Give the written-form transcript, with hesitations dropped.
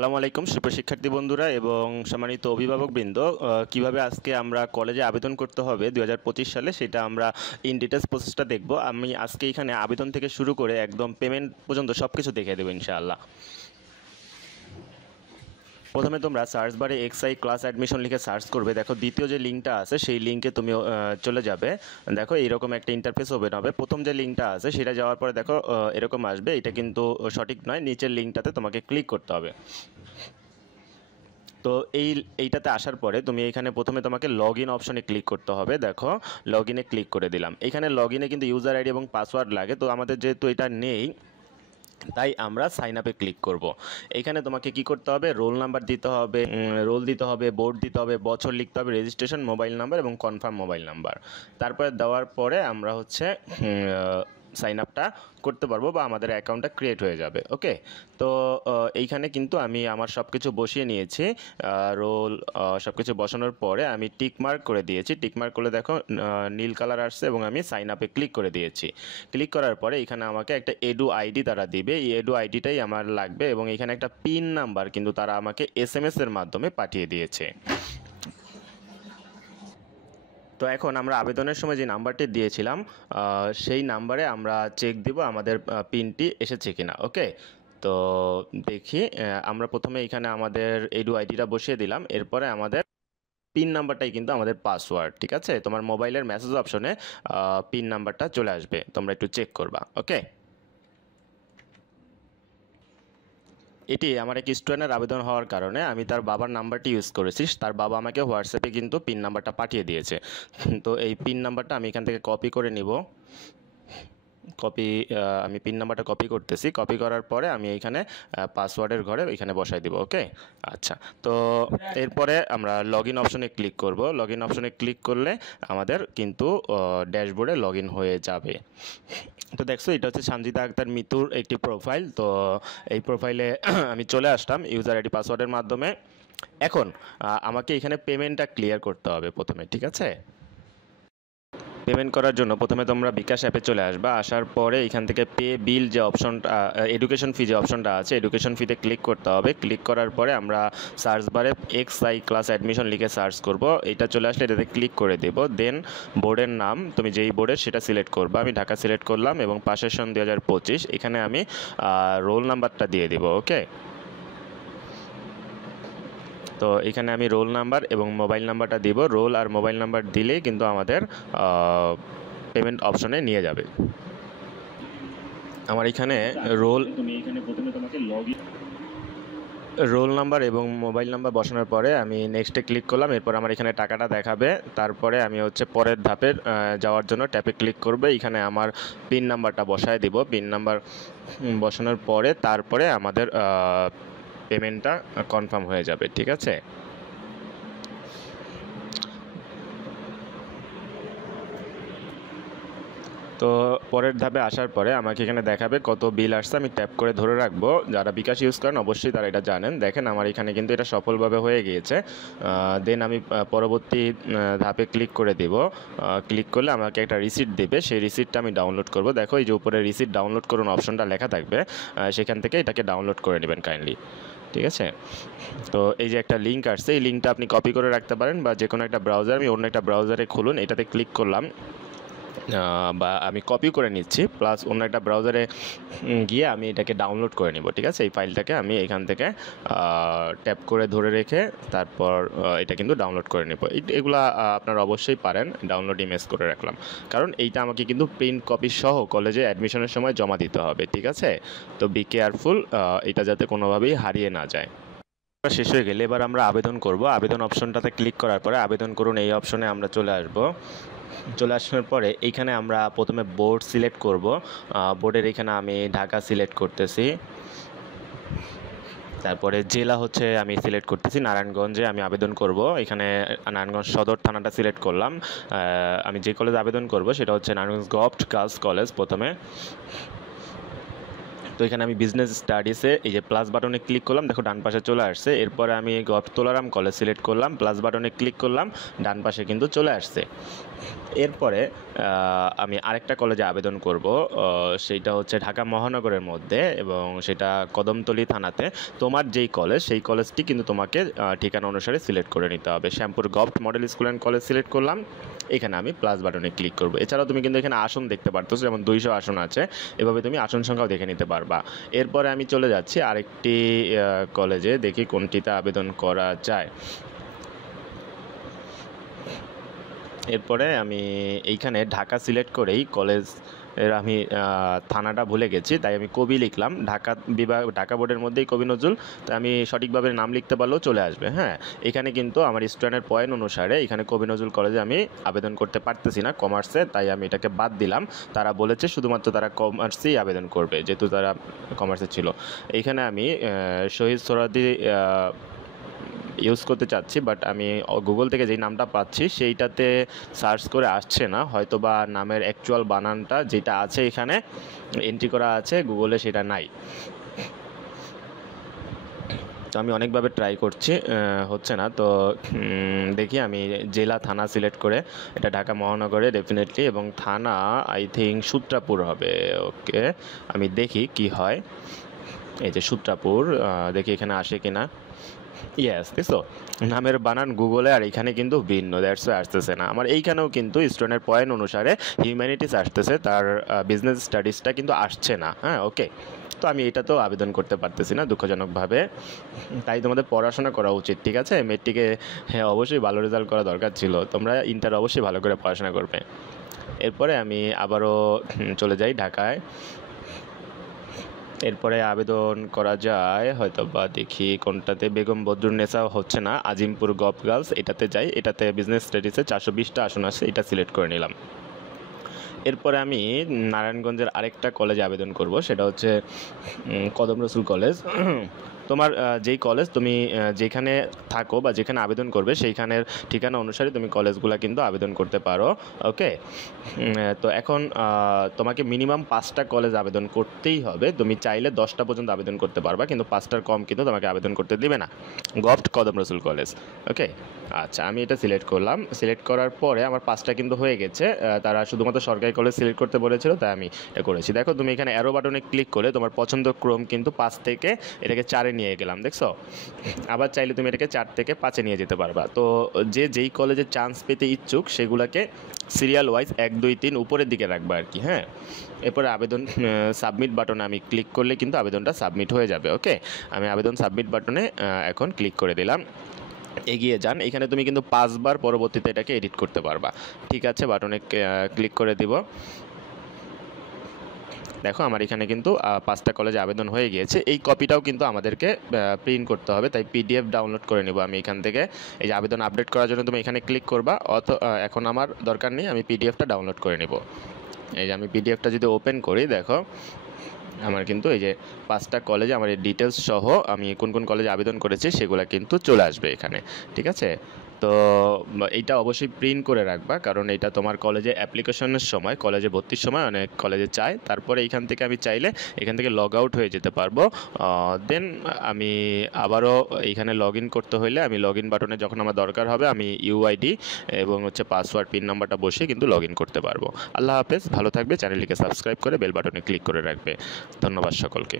আসসালামু আলাইকুম সুপ্রিয় শিক্ষার্থী বন্ধুরা এবং সম্মানিত অভিভাবকবৃন্দ। কিভাবে আজকে আমরা কলেজে আবেদন করতে হবে 2025 সালে সেটা আমরা ইন ডিটেলস প্রসেসটা দেখব। আমি আজকে এখানে আবেদন থেকে শুরু করে একদম পেমেন্ট পর্যন্ত সব কিছু দেখিয়ে দেবো ইনশাআল্লাহ। প্রথমে তোমরা সার্চ বারে এক্সআই ক্লাস অ্যাডমিশন লিখে সার্চ করবে। দেখো দ্বিতীয় যে লিঙ্কটা আছে সেই লিঙ্কে তুমি চলে যাবে। দেখো এইরকম একটা ইন্টারফেস ওপেন হবে। প্রথম যে লিঙ্কটা আছে সেটা যাওয়ার পরে দেখো এরকম আসবে। এটা কিন্তু সঠিক নয়, নিচের লিঙ্কটাতে তোমাকে ক্লিক করতে হবে। তো এইটাতে আসার পরে তুমি এখানে প্রথমে তোমাকে লগ ইন অপশনে ক্লিক করতে হবে। দেখো লগ ইনে ক্লিক করে দিলাম। এখানে লগ ইনে কিন্তু ইউজার আইডি এবং পাসওয়ার্ড লাগে, তো আমাদের যেহেতু এটা নেই তাই আমরা সাইন আপে ক্লিক করব। এখানে তোমাকে কি করতে হবে, রোল নাম্বার দিতে হবে, রোল দিতে হবে, বোর্ড দিতে হবে, বছর লিখতে হবে, রেজিস্ট্রেশন মোবাইল নাম্বার এবং কনফার্ম মোবাইল নাম্বার। তারপরে দেওয়ার পরে আমরা হচ্ছে সাইন আপটা করতে পারবো বা আমাদের অ্যাকাউন্টটা ক্রিয়েট হয়ে যাবে। ওকে, তো এইখানে কিন্তু আমি আমার সব কিছু বসিয়ে নিয়েছি। রোল সব কিছু বসানোর পরে আমি টিক মার্ক করে দিয়েছি। টিক মার্ক করলে দেখো নীল কালার আসছে এবং আমি সাইন আপে ক্লিক করে দিয়েছি। ক্লিক করার পরে এখানে আমাকে একটা এডু আইডি তারা দিবে, এই এডু আইডিটাই আমার লাগবে এবং এখানে একটা পিন নাম্বার কিন্তু তারা আমাকে এসএমএস এর মাধ্যমে পাঠিয়ে দিয়েছে। তো এখন আমরা আবেদনের সময় যে নাম্বারটি দিয়েছিলাম সেই নাম্বারে আমরা চেক দিব আমাদের পিনটি এসেছে কিনা। ওকে, তো দেখি আমরা প্রথমে এখানে আমাদের এডু আইডিটা বসিয়ে দিলাম। এরপরে আমাদের পিন নাম্বারটাই কিন্তু আমাদের পাসওয়ার্ড। ঠিক আছে, তোমার মোবাইলের মেসেজ অপশনে পিন নাম্বারটা চলে আসবে, তোমরা একটু চেক করবা। ওকে, এটি আমার এক স্টুডেন্টের আবেদন হওয়ার কারণে আমি তার বাবার নাম্বারটি ইউজ করেছি। তার বাবা আমাকে হোয়াটসঅ্যাপে কিন্তু পিন নাম্বারটা পাঠিয়ে দিয়েছে। তো এই পিন নাম্বারটা আমি এখান থেকে কপি করে নিব। কপি আমি পিন নাম্বারটা কপি করতেছি। কপি করার পরে আমি এইখানে পাসওয়ার্ডের ঘরে এখানে বসাই দিব। ওকে, আচ্ছা, তো এরপরে আমরা লগ ইন অপশনে ক্লিক করব। লগ ইন অপশনে ক্লিক করলে আমাদের কিন্তু ড্যাশবোর্ডে লগ ইন হয়ে যাবে। তো দেখছো এটা হচ্ছে সানজিদা আক্তার মিতুর একটি প্রোফাইল। তো এই প্রোফাইলে আমি চলে আসলাম ইউজার আইডি পাসওয়ার্ডের মাধ্যমে। এখন আমাকে এখানে পেমেন্টটা ক্লিয়ার করতে হবে প্রথমে। ঠিক আছে, পেমেন্ট করার জন্য প্রথমে তোমরা বিকাশ অ্যাপে চলে আসবা। আসার পরে এখান থেকে পে বিল যে অপশনটা, এডুকেশন ফি যে অপশনটা আছে, এডুকেশন ফিতে ক্লিক করতে হবে। ক্লিক করার পরে আমরা সার্চ বারে এক্সআই ক্লাস অ্যাডমিশন লিখে সার্চ করব। এটা চলে আসলে এটাতে ক্লিক করে দেব। দেন বোর্ডের নাম তুমি যেই বোর্ডের সেটা সিলেক্ট করবা। আমি ঢাকা সিলেক্ট করলাম এবং পাশের সন 2025। এখানে আমি রোল নাম্বারটা দিয়ে দিব। ওকে, তো এখানে আমি রোল নাম্বার এবং মোবাইল নাম্বারটা দিব। রোল আর মোবাইল নাম্বার দিলেই কিন্তু আমাদের পেমেন্ট অপশনে নিয়ে যাবে। আমার এখানে রোল রোল নাম্বার এবং মোবাইল নাম্বার বসানোর পরে আমি নেক্সটে ক্লিক করলাম। এরপর আমার এখানে টাকাটা দেখাবে। তারপরে আমি হচ্ছে পরের ধাপের যাওয়ার জন্য ট্যাপে ক্লিক করবে। এখানে আমার পিন নাম্বারটা বসায় দিব। পিন নাম্বার বসানোর পরে তারপরে আমাদের পেমেন্টটা কনফার্ম হয়ে যাবে। ঠিক আছে, তো পরের ধাপে আসার পরে আমাকে এখানে দেখাবে কত বিল আসছে। আমি ট্যাপ করে ধরে রাখবো। যারা বিকাশ ইউজ করেন অবশ্যই তারা এটা জানেন। দেখেন আমার এখানে কিন্তু এটা সফলভাবে হয়ে গিয়েছে। দেন আমি পরবর্তী ধাপে ক্লিক করে দেব। ক্লিক করলে আমাকে একটা রিসিট দেবে, সেই রিসিটটা আমি ডাউনলোড করব। দেখো এই যে উপরে রিসিট ডাউনলোড করুন অপশনটা লেখা থাকবে, সেখান থেকে এটাকে ডাউনলোড করে নেবেন কাইন্ডলি। ঠিক আছে, তো এই যে একটা লিঙ্ক আসছে, এই লিঙ্কটা আপনি কপি করে রাখতে পারেন বা যে কোনো একটা ব্রাউজার, আমি অন্য একটা ব্রাউজারে খুলুন, এটাতে ক্লিক করলাম বা আমি কপি করে নিচ্ছি, প্লাস অন্য একটা ব্রাউজারে গিয়ে আমি এটাকে ডাউনলোড করে নিব। ঠিক আছে, এই ফাইলটাকে আমি এখান থেকে ট্যাপ করে ধরে রেখে তারপর এটা কিন্তু ডাউনলোড করে নেব। এগুলা আপনারা অবশ্যই পারেন। ডাউনলোড ইমেজ করে রাখলাম, কারণ এইটা আমাকে কিন্তু প্রিন্ট কপি সহ কলেজে অ্যাডমিশনের সময় জমা দিতে হবে। ঠিক আছে, তো বি কেয়ারফুল, এটা যাতে কোনোভাবেই হারিয়ে না যায়। শেষ হয়ে গেলে এবার আমরা আবেদন করব। আবেদন অপশনটাতে ক্লিক করার পরে আবেদন করুন এই অপশনে আমরা চলে আসব। চলে আসার পরে এইখানে আমরা প্রথমে বোর্ড সিলেক্ট করব। বোর্ডের এখানে আমি ঢাকা সিলেক্ট করতেছি। তারপরে জেলা হচ্ছে আমি সিলেক্ট করতেছি নারায়ণগঞ্জে আমি আবেদন করব। এখানে নারায়ণগঞ্জ সদর থানাটা সিলেক্ট করলাম। আমি যে কলেজে আবেদন করব সেটা হচ্ছে নারায়ণগঞ্জ গভর্নমেন্ট গার্লস কলেজ প্রথমে। তো এখানে আমি বিজনেস স্টাডিসে এই যে প্লাস বাটনে ক্লিক করলাম, দেখো ডান পাশে চলে আসছে। এরপরে আমি গভট তোলারাম কলেজ সিলেক্ট করলাম, প্লাস বাটনে ক্লিক করলাম, ডান পাশে কিন্তু চলে আসছে। এরপরে আমি আরেকটা কলেজে আবেদন করব, সেইটা হচ্ছে ঢাকা মহানগরের মধ্যে এবং সেটা কদমতলী থানাতে। তোমার যেই কলেজ সেই কলেজটি কিন্তু তোমাকে ঠিকানা অনুসারে সিলেক্ট করে নিতে হবে। Shyampur govt model school and college select করলাম, এখানে আমি প্লাস বাটনে ক্লিক করব। এছাড়াও তুমি কিন্তু এখানে আসন দেখতে পারতেছো, যেমন 200 আসন আছে, এভাবে তুমি আসন সংখ্যাও দেখে নিতে পারবা। এরপরে আমি চলে যাচ্ছি আরেকটি কলেজে, দেখি কোনটিতে আবেদন করা যায়। এরপরে আমি এইখানে ঢাকা সিলেক্ট করেই কলেজ এর আমি থানাটা ভুলে গেছি, তাই আমি কবি লিখলাম। ঢাকা বিভাগ, ঢাকা বোর্ডের মধ্যেই কবি নজরুল, তাই আমি সঠিকভাবে নাম লিখতে পারলেও চলে আসবে। হ্যাঁ, এখানে কিন্তু আমার স্টুডেন্টের পয়েন্ট অনুসারে এখানে কবি নজরুল কলেজে আমি আবেদন করতে পারতেছি না কমার্সে, তাই আমি এটাকে বাদ দিলাম। তারা বলেছে শুধুমাত্র তারা কমার্সেই আবেদন করবে, যেহেতু তারা কমার্সে ছিল। এইখানে আমি শহীদ সোহরাওয়ার্দী ইউজ করতে চাচ্ছি, বাট আমি গুগল থেকে যেই নামটা পাচ্ছি সেইটাতে সার্চ করে আসছে না, হয়তো বা নামের অ্যাকচুয়াল বানানটা যেটা আছে এখানে এন্ট্রি করা আছে গুগলে সেটা নাই। তো আমি অনেকভাবে ট্রাই করছি, হচ্ছে না। তো দেখি আমি জেলা থানা সিলেক্ট করে, এটা ঢাকা মহানগরে ডেফিনেটলি, এবং থানা আই থিঙ্ক সূত্রাপুর হবে। ওকে, আমি দেখি কি হয়। এই যে সূত্রাপুর, দেখি এখানে আসে কিনা। ইয়েস, দেখছো নামের বানান গুগলে আর এখানে কিন্তু ভিন্ন, দ্যাটস ওয়াই আসতেছে না। আমার এইখানেও কিন্তু স্টুডেন্টের পয়েন্ট অনুসারে হিউম্যানিটিস আসতেছে, তার বিজনেস স্টাডিজটা কিন্তু আসছে না। হ্যাঁ, ওকে। তো আমি এটাতেও আবেদন করতে পারতেছি না দুঃখজনকভাবে। তাই তোমাদের পড়াশোনা করা উচিত, ঠিক আছে? মেট্রিকে হ্যাঁ অবশ্যই ভালো রেজাল্ট করা দরকার ছিল, তোমরা ইন্টার অবশ্যই ভালো করে পড়াশোনা করবে। এরপরে আমি আবারও চলে যাই ঢাকায়। এরপরে আবেদন করা যায় হয়তো বা, দেখি কোনটাতে। বেগম বদরুন্নেসা হচ্ছে না, আজিমপুর গভ গার্লস এটাতে যাই। এটাতে বিজনেস স্টাডিসে 420টা আসন আছে, এটা সিলেক্ট করে নিলাম। এরপরে আমি নারায়ণগঞ্জের আরেকটা কলেজে আবেদন করব, সেটা হচ্ছে কদম রসুল কলেজ। তোমার যেই কলেজ তুমি যেখানে থাকো বা যেখানে আবেদন করবে সেইখানের ঠিকানা অনুসারে তুমি কলেজগুলো কিন্তু আবেদন করতে পারো। ওকে, তো এখন তোমাকে মিনিমাম 5টা কলেজ আবেদন করতেই হবে। তুমি চাইলে 10টা পর্যন্ত আবেদন করতে পারবা, কিন্তু 5টার কম কিন্তু তোমাকে আবেদন করতে দিবে না। গভট কদম রসুল কলেজ। ওকে, আচ্ছা আমি এটা সিলেক্ট করলাম। সিলেক্ট করার পরে আমার 5টা কিন্তু হয়ে গেছে। তারা শুধুমাত্র সরকারি কলেজ সিলেক্ট করতে বলেছিল, তাই আমি এটা করেছি। দেখো তুমি এখানে অ্যারো বাটনে ক্লিক করে তোমার পছন্দ ক্রম কিন্তু 5 থেকে এটাকে 4-এ নিয়ে গেলাম, দেখছো? আবার চাইলে তুমি এটাকে 4 থেকে 5-এ নিয়ে যেতে পারবা। তো যেই কলেজে চান্স পেতে ইচ্ছুক সেগুলোকে সিরিয়াল ওয়াইজ 1, 2, 3 উপরের দিকে রাখবা আর কি। হ্যাঁ, এরপরে আবেদন সাবমিট বাটনে আমি ক্লিক করলে কিন্তু আবেদনটা সাবমিট হয়ে যাবে। ওকে, আমি আবেদন সাবমিট বাটনে এখন ক্লিক করে দিলাম। এগিয়ে যান, এখানে তুমি কিন্তু 5 বার পরবর্তীতে এটাকে এডিট করতে পারবা। ঠিক আছে, বাটনে ক্লিক করে দিব। দেখো আমার এখানে কিন্তু 5টা কলেজে আবেদন হয়ে গিয়েছে। এই কপিটাও কিন্তু আমাদেরকে প্রিন্ট করতে হবে, তাই পিডিএফ ডাউনলোড করে নেব আমি এখান থেকে। এই যে আবেদন আপডেট করার জন্য তুমি এখানে ক্লিক করবা, এখন আমার দরকার নেই, আমি পিডিএফটা ডাউনলোড করে নেব। এই যে আমি পিডিএফটা যদি ওপেন করি, দেখো আমার কিন্তু এই যে 5টা কলেজে আমার এই ডিটেলস সহ আমি কোন কোন কলেজে আবেদন করেছি সেগুলো কিন্তু চলে আসবে এখানে। ঠিক আছে, তো এইটা অবশ্যই প্রিন্ট করে রাখবা, কারণ এটা তোমার কলেজে অ্যাপ্লিকেশনের সময়, কলেজে ভর্তির সময় অনেক কলেজে চায়। তারপরে এইখান থেকে আমি চাইলে এখান থেকে লগ আউট হয়ে যেতে পারবো। দেন আমি আবারও এইখানে লগ ইন করতে হলে আমি লগ ইন বাটনে যখন আমার দরকার হবে আমি ইউআইডি এবং হচ্ছে পাসওয়ার্ড পিন নাম্বারটা বসিয়ে কিন্তু লগ ইন করতে পারবো। আল্লাহ হাফেজ, ভালো থাকবে, চ্যানেলটিকে সাবস্ক্রাইব করে বেল বাটনে ক্লিক করে রাখবে। ধন্যবাদ সকলকে।